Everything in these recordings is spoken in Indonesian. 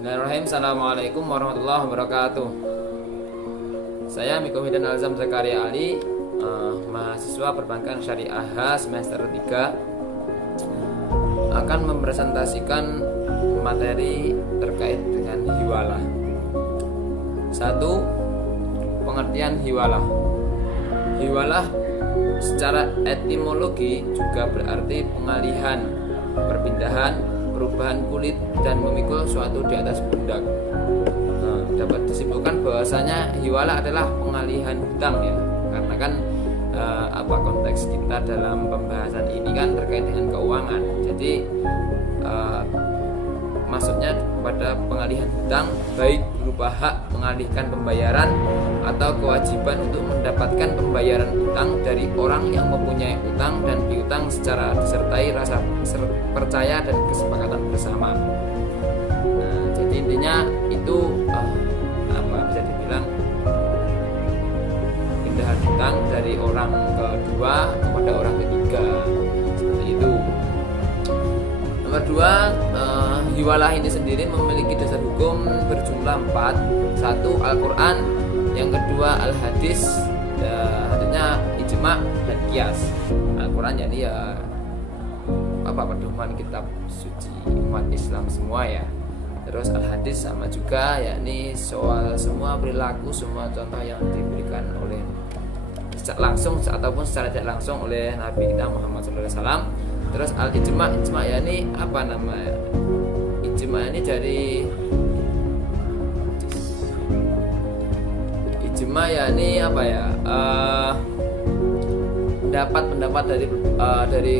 Bismillahirrahmanirrahim. Assalamualaikum warahmatullahi wabarakatuh. Saya Miko Midan Alzam Zakaria Ali, mahasiswa perbankan syariah semester 3, akan mempresentasikan materi terkait dengan hiwalah. 1. Pengertian hiwalah. Hiwalah secara etimologi juga berarti pengalihan, perpindahan, perubahan kulit dan memikul suatu di atas pundak. Dapat disimpulkan bahwasanya hiwalah adalah pengalihan hutang ya, karena kan konteks kita dalam pembahasan ini kan terkait dengan keuangan. Jadi maksudnya pada pengalihan hutang, baik berupa hak mengalihkan pembayaran atau kewajiban untuk mendapatkan pembayaran utang dari orang yang mempunyai utang dan piutang secara disertai rasa percaya dan kesepakatan bersama. Jadi intinya itu bisa dibilang pindahan hutang dari orang kedua kepada orang ketiga, seperti itu. Nomor 2, hiwalah ini sendiri memiliki dasar hukum berjumlah 4. 1. Al-Quran, yang kedua Al-Hadis, artinya ijma dan qiyas. Al-Quran yakni pedoman kitab suci umat Islam semua ya. Terus Al-Hadis sama juga, yakni soal semua perilaku, semua contoh yang diberikan oleh secara langsung ataupun secara tidak langsung oleh Nabi kita Muhammad SAW. Terus al-ijma, yakni ijma ini dari ijma yakni pendapat dari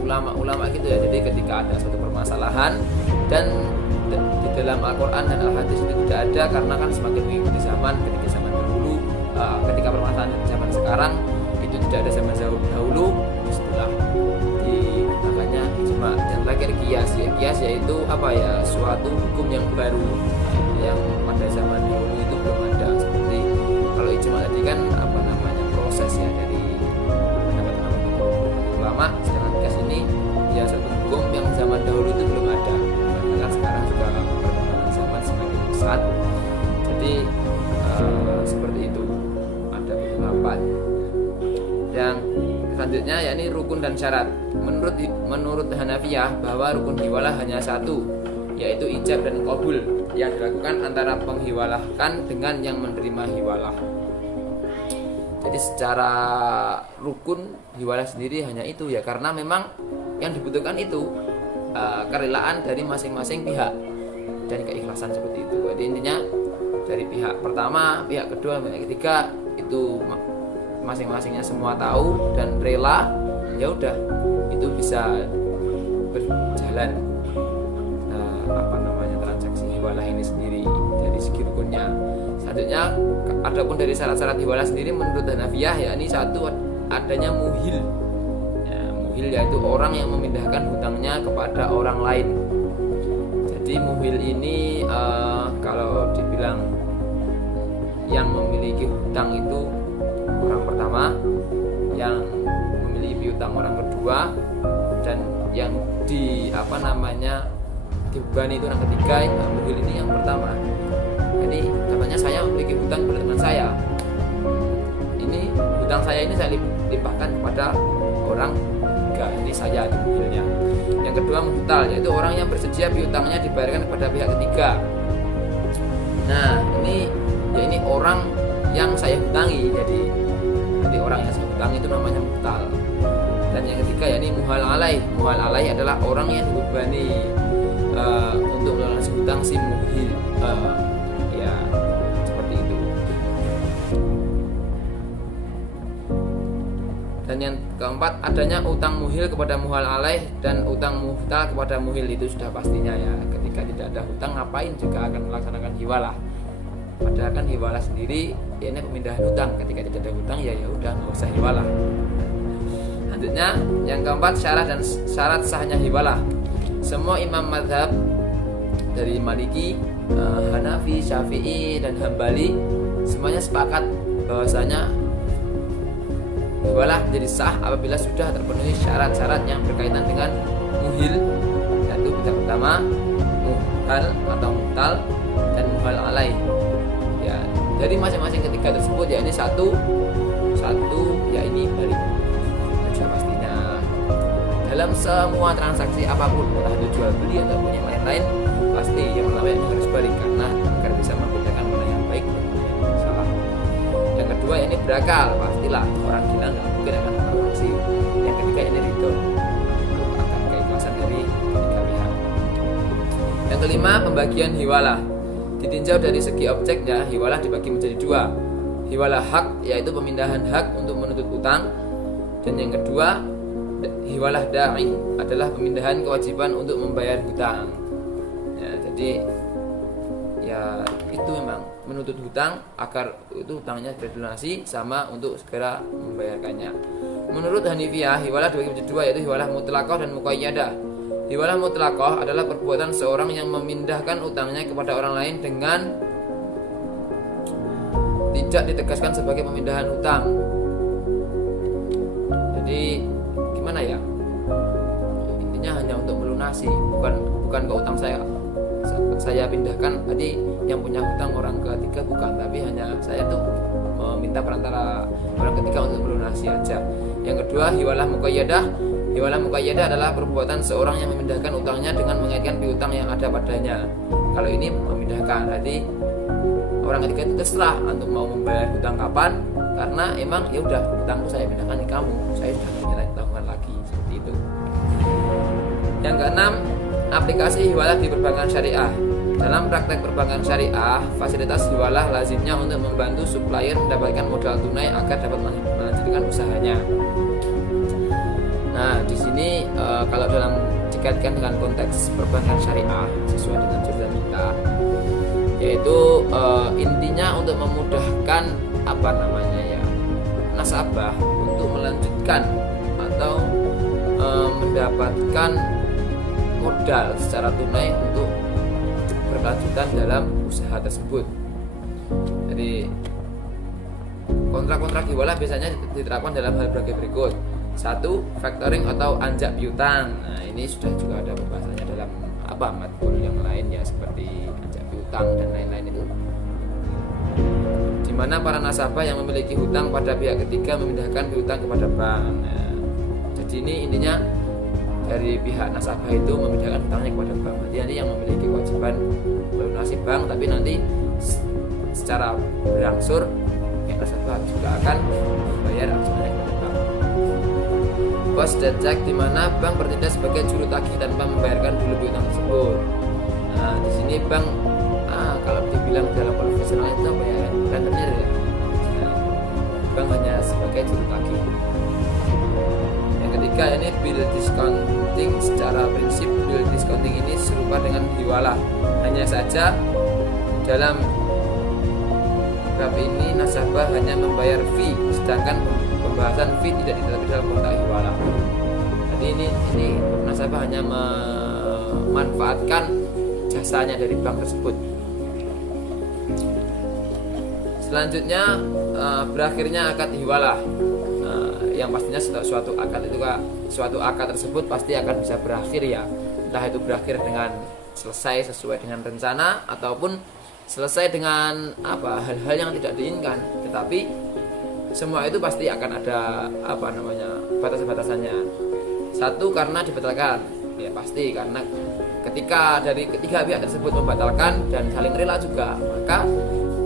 ulama-ulama gitu ya. Jadi ketika ada suatu permasalahan dan di dalam Al-Quran dan Al-Hadis itu tidak ada, karena kan semakin mengikuti zaman. Ketika zaman dahulu, ketika permasalahan zaman sekarang itu tidak ada zaman dahulu, setelah makanya ijma. Yang terakhir qiyas ya. Qiyas yaitu suatu hukum yang baru yang pada zaman dahulu itu belum ada. Seperti kalau ijma tadi kan proses ya dari pendapat ulama, sedangkan qiyas ini ya satu hukum yang zaman dahulu itu belum ada. Karena kan sekarang juga perkembangan zaman semakin pesat. Jadi seperti itu. Ada pendapat. Yang selanjutnya yakni rukun dan syarat. Menurut Hanafiyah bahwa rukun hiwalah hanya satu, yaitu ijab dan qabul yang dilakukan antara penghiwalahkan dengan yang menerima hiwalah. Jadi secara rukun hiwalah sendiri hanya itu ya, karena memang yang dibutuhkan itu kerelaan dari masing-masing pihak dan keikhlasan seperti itu. Jadi intinya dari pihak pertama, pihak kedua, pihak ketiga itu masing-masingnya semua tahu dan rela, ya udah itu bisa berjalan transaksi hiwalah ini sendiri dari segi rukunnya. Selanjutnya adapun dari syarat-syarat hiwalah sendiri menurut Hanafiyah yakni 1, adanya muhil. Muhil yaitu orang yang memindahkan hutangnya kepada orang lain. Jadi muhil ini kalau dibilang yang memiliki hutang itu orang pertama, yang memiliki piutang orang kedua, dan yang dibebani itu orang ketiga. Muhil ini yang pertama. Jadi katanya saya memiliki hutang kepada teman saya. Ini hutang saya ini saya limpahkan kepada orang ketiga. Ini saya di muhilnya. Yang kedua muhtal, yaitu orang yang bersedia piutangnya dibayarkan kepada pihak ketiga. Nah, ini orang yang saya hutangi. Jadi orang yang saya hutangi itu namanya muhtal. Dan yang ketiga yakni muhal alaih. Muhal alaih adalah orang yang dibebani untuk melunasi hutang si muhil. Ya seperti itu. Dan yang keempat, adanya utang muhil kepada muhal alaih dan utang muhtal kepada muhil. Itu sudah pastinya ya. Ketika tidak ada hutang, ngapain juga akan melaksanakan hiwalah. Padahal kan hiwalah sendiri ya ini pemindahan hutang. Ketika tidak ada hutang ya udah nggak usah hiwalah. Selanjutnya yang keempat, syarat sahnya hiwalah. Semua imam mazhab dari Maliki, Hanafi, Syafi'i dan Hambali semuanya sepakat bahwasanya hiwalah menjadi sah apabila sudah terpenuhi syarat-syarat yang berkaitan dengan muhil, yaitu yang pertama muhal atau mutal dan muhal alaih. Ya, dari masing-masing ketiga tersebut ya ini satu ya ini balik. Sudah pastinya dalam semua transaksi apapun, entah itu jual beli ataupun yang lain-lain, pasti yang pertama yang harus balik karena agar bisa membedakan mana yang baik dan mana yang salah. Yang kedua ini berakal, pastilah orang gila nggak mungkin akan transaksi. Yang ketiga ini ridho, akan keikhlasan dari ketiga pihak. Yang kelima, pembagian hiwalah. Ditinjau dari segi objeknya, hiwalah dibagi menjadi dua. Hiwalah hak, yaitu pemindahan hak untuk menuntut utang, dan yang kedua hiwalah da'i adalah pemindahan kewajiban untuk membayar hutang. Ya, jadi ya itu memang menuntut hutang agar itu hutangnya segera dilunasi sama untuk segera membayarkannya. Menurut Hanifiyah, hiwalah dibagi menjadi dua, yaitu hiwalah mutlaqah dan muqayyadah. Hiwalah mutlaqah adalah perbuatan seorang yang memindahkan utangnya kepada orang lain dengan tidak ditegaskan sebagai pemindahan hutang. Jadi gimana ya? Intinya hanya untuk melunasi, bukan ke utang saya pindahkan berarti yang punya hutang orang ketiga, bukan, tapi hanya saya tuh meminta perantara orang ketiga untuk melunasi aja. Yang kedua, hiwalah muqayyadah. Hiwalah muqayyadah adalah perbuatan seorang yang memindahkan utangnya dengan mengaitkan piutang yang ada padanya. Kalau ini memindahkan, berarti orang ketiga itu terserah untuk mau membayar hutang kapan, karena emang ya udah hutangku saya pindahkan ke kamu, saya sudah tidak tanggungan lagi, seperti itu. Yang keenam, aplikasi hiwalah di perbankan syariah. Dalam praktek perbankan syariah, fasilitas hiwalah lazimnya untuk membantu supplier mendapatkan modal tunai agar dapat melanjutkan usahanya. Nah, di sini kalau dalam dikaitkan dengan konteks perbankan syariah sesuai dengan jurusan kita, yaitu intinya untuk memudahkan nasabah untuk melanjutkan atau mendapatkan modal secara tunai untuk berkelanjutan dalam usaha tersebut. Jadi kontrak-kontrak hiwalah biasanya diterapkan dalam hal berikut. 1. Factoring atau anjak piutang. Nah, ini sudah juga ada pembahasannya dalam matkul yang lain ya, seperti anjak piutang dan lain-lain itu, di mana para nasabah yang memiliki hutang pada pihak ketiga memindahkan piutang kepada bank. Nah, jadi ini intinya dari pihak nasabah itu memindahkan hutangnya kepada bank. Jadi yang memiliki kewajiban melunasi bank, tapi nanti secara berangsur pihak nasabah juga akan membayar angsurannya kepada bank. Post dan cek, di mana bank bertindak sebagai juru tagih tanpa membayarkan dulu piutang tersebut. Nah, di sini bank kalau dibilang dalam profesional itu apa ya? Rentenir ya. Nah, bank hanya sebagai juru tagih. Yang ketiga ini bill discounting. Secara prinsip bill discounting ini serupa dengan hiwalah. Hanya saja dalam bab ini nasabah hanya membayar fee, sedangkan pembahasan fee tidak ditetapkan dalam kontrak hiwalah. Jadi ini nasabah hanya memanfaatkan jasanya dari bank tersebut. Selanjutnya berakhirnya akad hiwalah. Yang pastinya suatu akad tersebut pasti akan bisa berakhir ya. Entah itu berakhir dengan selesai sesuai dengan rencana ataupun selesai dengan hal-hal yang tidak diinginkan. Tetapi semua itu pasti akan ada batas-batasannya. 1, karena dibatalkan. Ya pasti, karena ketika dari ketiga pihak tersebut membatalkan dan saling rela juga, maka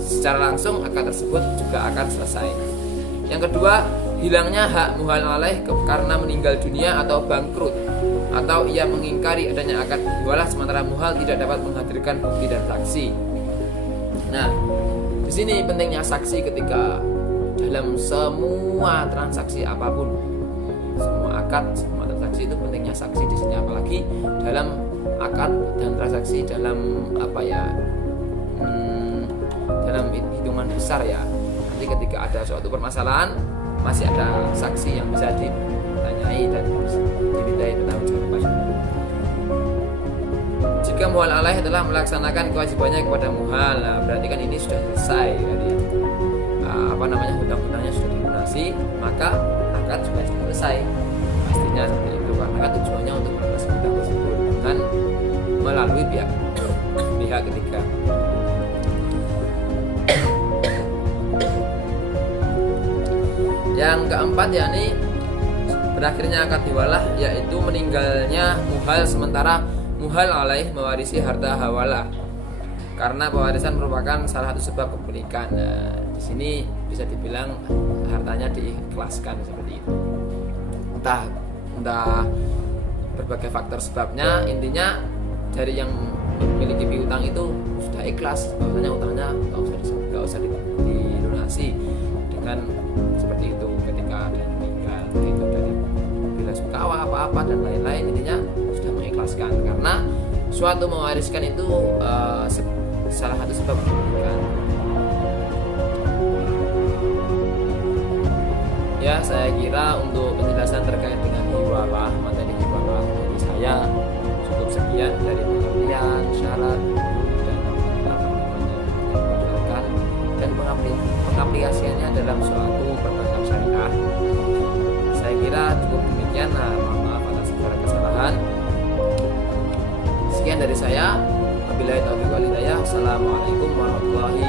secara langsung akad tersebut juga akan selesai. Yang kedua, hilangnya hak muhal alaih karena meninggal dunia atau bangkrut, atau ia mengingkari adanya akad hiwalah sementara muhal tidak dapat menghadirkan bukti dan saksi. Nah, di sini pentingnya saksi ketika dalam semua transaksi apapun, semua akad, semua transaksi itu pentingnya saksi di sini, apalagi dalam akad dan transaksi dalam dalam hitungan besar ya. Nanti ketika ada suatu permasalahan masih ada saksi yang bisa ditanyai dan dimintai pertanggungjawaban. Jika muhal alaih telah melaksanakan kewajibannya kepada muhal, berarti kan ini sudah selesai. Jadi hutang-hutangnya sudah dilunasi, maka akad sudah selesai. Pastinya seperti itu, karena kan tujuannya untuk melunasi hutang tersebut dengan melalui pihak keempat yakni berakhirnya akad hiwalah, yaitu meninggalnya muhal sementara muhal alaih mewarisi harta hawalah, karena pewarisan merupakan salah satu sebab kepemilikan. Nah, di sini bisa dibilang hartanya diikhlaskan seperti itu. Entah berbagai faktor sebabnya, intinya dari yang memiliki piutang itu sudah ikhlas bahwasanya utangnya nggak usah dilunasi dengan seperti itu ketika ada yang meninggal, itu dari bila sukawa apa-apa dan lain-lain, intinya sudah mengikhlaskan karena suatu mewariskan itu salah satu sebab kepemilikan. Ya, saya kira untuk penjelasan terkait dengan hiwalah, materi hiwalah dari saya cukup sekian dari pengertian, syarat dan pengaplikasiannya dalam suatu perbankan syariah. Saya kira cukup demikian. Mohon maaf atas segala kesalahan. Sekian dari saya. Wabillahi taufiq wal hidayah. Assalamualaikum warahmatullahi